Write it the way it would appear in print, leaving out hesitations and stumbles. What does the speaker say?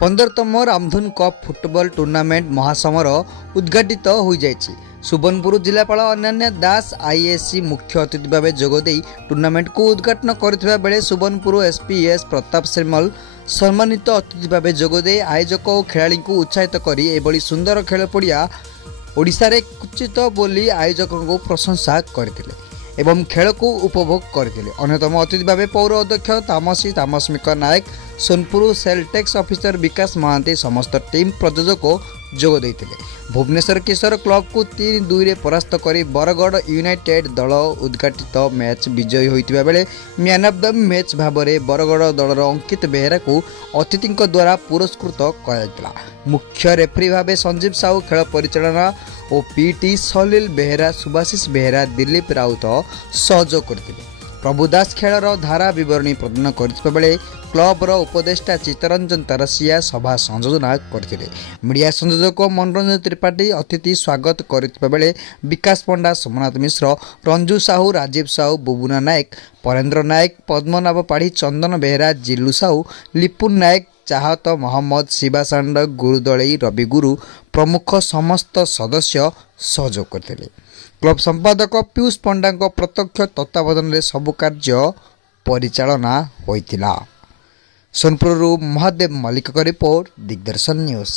15तम रामधुन cup football tournament महासमर उद्घाटित हो जाइछि। सुवर्णपुर जिलापाल अन्य दास आईएससी मुख्य अतिथि भाव जोगदे टूर्नामेंट को उद्घाटन करथिबा बेले सुवर्णपुर एसपीएस प्रताप श्रीमल सम्मानित अतिथि भाव जोगदे आयोजक और खेलाड़ी को उत्साहित करी एभली सुंदर खेल पड़िया ओडिशा रे कुचित बोली आयोजकों को प्रशंसा करथिले एवं खेल को उपभोग करथिले। अन्यतम अतिथि भाव पौर अध्यक्ष तामसी तामस्मिक नायक, सोनपुर सेल टैक्स ऑफिसर विकास महांती समस्त टीम प्रयोजक जोग देइथिले। भुवनेश्वर किशोर क्लब को 3-2 रे परास्त करी बरगढ़ यूनाइटेड दल उद्घाटित मैच विजयी होइतिबा बेले मैन ऑफ द मैच भाबरे बरगढ़ दलर अंकित बेहेरा को अतिथि द्वारा पुरस्कृत करा। मुख्य रेफरी भाव संजीव साहू, खेल परिचालना और पीटी सलील बेहेरा, सुभाषिष बेहेरा, दिलीप राउत सहयोग करथिले। प्रभुदास खेलर धारा विवरणी प्रदान करथिबा बेले क्लबर उपदेष्टा चित्तरंजन तरसिया सभा संयोजना करथिले। मीडिया संयोजक मनोरंजन त्रिपाठी अतिथि स्वागत करथिबा बेले विकास पंडा, सोमनाथ मिश्र, रंजू साहू, राजीव साहू, बुबुना नायक, परेन्द्र नायक, पद्मनाभ पाढ़ी, चंदन बेहेरा, जिल्लू साहू, लिपुन नायक, चाहत मोहम्मद, शिवासांड, गुरुदलई, रवि गुरु प्रमुख समस्त सदस्य सहयोग करथिले। क्लब संपादक पीयूष पंडा प्रत्यक्ष तत्वावधान में सबु कार्य परिचालना होइतिला। सोनपुर महादेव मल्लिक रिपोर्ट, दिग्दर्शन न्यूज।